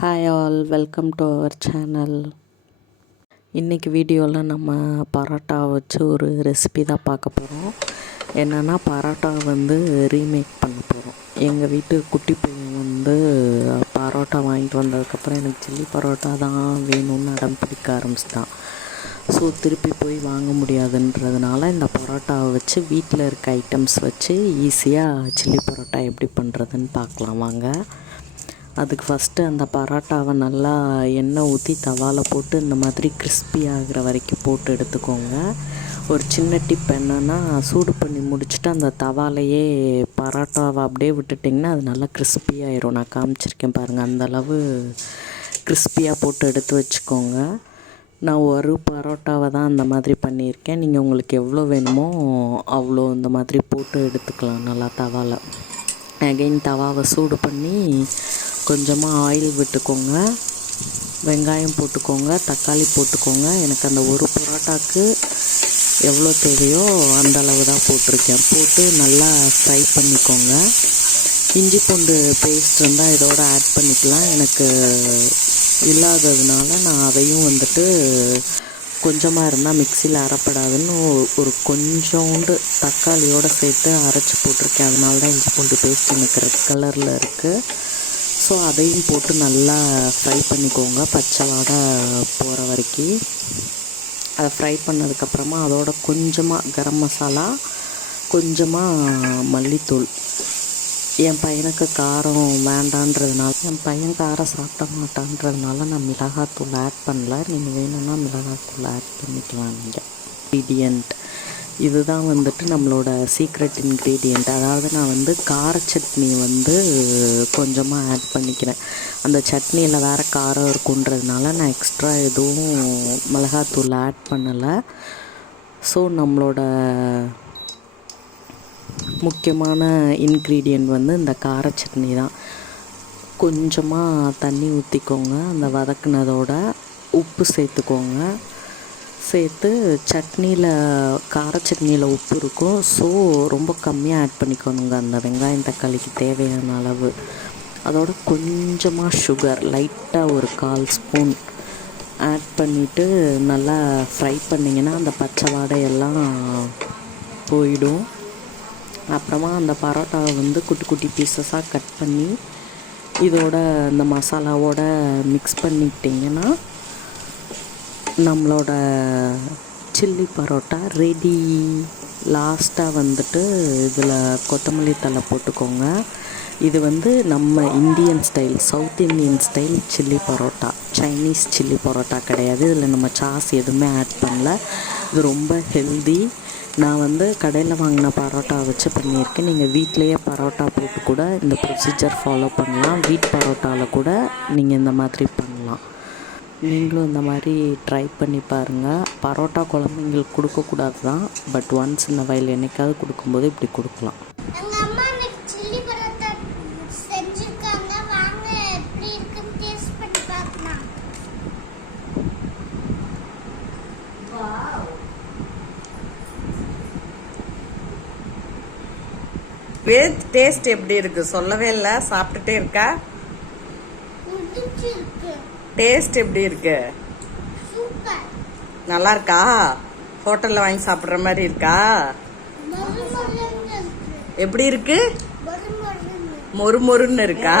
Hi all welcome to our channel இன்றைக்கி வீடியோவில் நம்ம பரோட்டா வச்சு ஒரு ரெசிபி தான் பார்க்க போகிறோம் என்னென்னா பரோட்டா வந்து ரீமேக் பண்ண போகிறோம் எங்கள் வீட்டு குட்டி பையன் வந்து பரோட்டா வாங்கிட்டு வந்ததுக்கப்புறம் எனக்கு சில்லி பரோட்டா தான் வேணும்னு அடம் பிடிக்க ஆரம்பிச்சிட்டான். ஸோ திருப்பி போய் வாங்க முடியாதுன்றதுனால இந்த பரோட்டாவை வச்சு வீட்டில் இருக்க ஐட்டம்ஸ் வச்சு ஈஸியாக சில்லி பரோட்டா எப்படி பண்ணுறதுன்னு பார்க்கலாம். வாங்க. அதுக்கு ஃபஸ்ட்டு அந்த பரோட்டாவை நல்லா எண்ணெய் ஊற்றி தவாவில் போட்டு இந்த மாதிரி கிறிஸ்பி ஆகிற வரைக்கும் போட்டு எடுத்துக்கோங்க. ஒரு சின்ன டிப் என்னென்னா சூடு பண்ணி முடிச்சுட்டு அந்த தவாலையே பரோட்டாவை அப்படியே விட்டுட்டிங்கன்னா அது நல்லா கிறிஸ்பி ஆயிரும். நான் காமிச்சிருக்கேன் பாருங்கள் அந்தளவு கிறிஸ்பியாக போட்டு எடுத்து வச்சுக்கோங்க. நான் ஒரு பரோட்டாவை தான் அந்த மாதிரி பண்ணியிருக்கேன். நீங்கள் உங்களுக்கு எவ்வளோ வேணுமோ அவ்வளோ இந்த மாதிரி போட்டு எடுத்துக்கலாம் நல்லா தவாவில் அகைன் தவாவை சூடு பண்ணி கொஞ்சமாக ஆயில் விட்டுக்கோங்க. வெங்காயம் போட்டுக்கோங்க தக்காளி போட்டுக்கோங்க. எனக்கு அந்த ஒரு பரோட்டாக்கு எவ்வளோ தேவையோ அந்த அளவு தான் போட்டிருக்கேன். போட்டு நல்லா ஃப்ரை பண்ணிக்கோங்க. இஞ்சி பூண்டு பேஸ்ட் இருந்தால் இதோட ஆட் பண்ணிக்கலாம். எனக்கு இல்லாததுனால நான் அதையும் வந்துட்டு கொஞ்சமாக இருந்தால் மிக்சியில் அரைப்படாதுன்னு ஒரு கொஞ்சோண்டு தக்காளியோடு சேர்த்து அரைச்சி போட்டிருக்கேன். அதனால தான் இஞ்சி பூண்டு பேஸ்ட் எனக்கு ரெட் கலரில் இருக்குது ஸோ அதையும் போட்டு நல்லா ஃப்ரை பண்ணிக்கோங்க. பச்சை வாடை போகிற வரைக்கும். அதை ஃப்ரை பண்ணதுக்கப்புறமா அதோட கொஞ்சமாக கரம் மசாலா கொஞ்சமாக மல்லித்தூள். என் பையனுக்கு காரம் வேண்டான்றதுனால என் பையன் காரம் சாப்பிட மாட்டான்றதுனால நான் மிளகாத்தூள் ஆட் பண்ணல. நீங்கள் வேணும்னா மிளகாத்தூள் ஆட் பண்ணிக்கலாம் நீங்கள் இன்க்ரீடியண்ட் இதுதான் வந்துட்டு நம்மளோட சீக்ரெட் இன்க்ரீடியண்ட் அதாவது நான் வந்து கார சட்னி வந்து கொஞ்சமாக ஆட் பண்ணிக்கிறேன். அந்த சட்னியில் வேறு காரம் இருக்குன்றதுனால நான் எக்ஸ்ட்ரா எதுவும் மிளகாத்தூள் ஆட் பண்ணலை. ஸோ நம்மளோட முக்கியமான இன்க்ரீடியண்ட் வந்து இந்த கார சட்னி தான். கொஞ்சமாக தண்ணி ஊற்றிக்கோங்க அந்த வதக்குனதோட உப்பு சேர்த்துக்கோங்க. சேர்த்து சட்னியில் கார சட்னியில் உப்பு இருக்கும். ஸோ ரொம்ப கம்மியாக ஆட் பண்ணிக்கணுங்க. அந்த வெங்காயம் தக்காளிக்கு தேவையான அளவு. அதோட கொஞ்சமாக சுகர் லைட்டாக ஒரு கால் ஸ்பூன் ஆட் பண்ணிவிட்டு நல்லா ஃப்ரை பண்ணிங்கன்னா அந்த பச்சை வாடையெல்லாம் போயிடும். அப்புறமா அந்த பரோட்டாவை வந்து குட்டி குட்டி பீசஸாக கட் பண்ணி இதோட இந்த மசாலாவோட மிக்ஸ் பண்ணிக்கிட்டிங்கன்னா நம்மளோட சில்லி பரோட்டா ரெடி லாஸ்ட்டாக வந்துட்டு இதில் கொத்தமல்லி தலை போட்டுக்கோங்க. இது வந்து நம்ம Indian style south Indian style chilli parotta. Chinese chilli parotta கிடையாது. இதில் நம்ம சாஸ் எதுவுமே ஆட் பண்ணல. இது ரொம்ப ஹெல்தி நான் வந்து கடையில் வாங்கின பரோட்டா வச்சு பண்ணியிருக்கேன். நீங்கள் வீட்லேயே பரோட்டா போட்டு கூட இந்த ப்ரொசீஜர் ஃபாலோ பண்ணலாம். வீட் பரோட்டாவில் கூட நீங்கள் இந்த மாதிரி பண்ணலாம். நீங்களும் இந்த மாதிரி ட்ரை பண்ணி பாருங்கள் பரோட்டா குழந்தைங்களுக்கு கொடுக்கக்கூடாது தான் பட் ஒன்ஸ் இந்த வயல் என்னைக்காவது கொடுக்கும்போது இப்படி கொடுக்கலாம். டேஸ்ட் பண்ணி பார்க்கலாம். வேத் டேஸ்ட் எப்படி இருக்கு? சொல்லவே இல்லை. சாப்பிட்டுட்டே இருக்கா? டேஸ்ட் எப்படி இருக்கு? நல்லா இருக்கா ஹோட்டல்ல வாங்கி சாப்பிடுற மாதிரி இருக்கா? எப்படி இருக்கு. மொறு மொறுன்னு இருக்கா?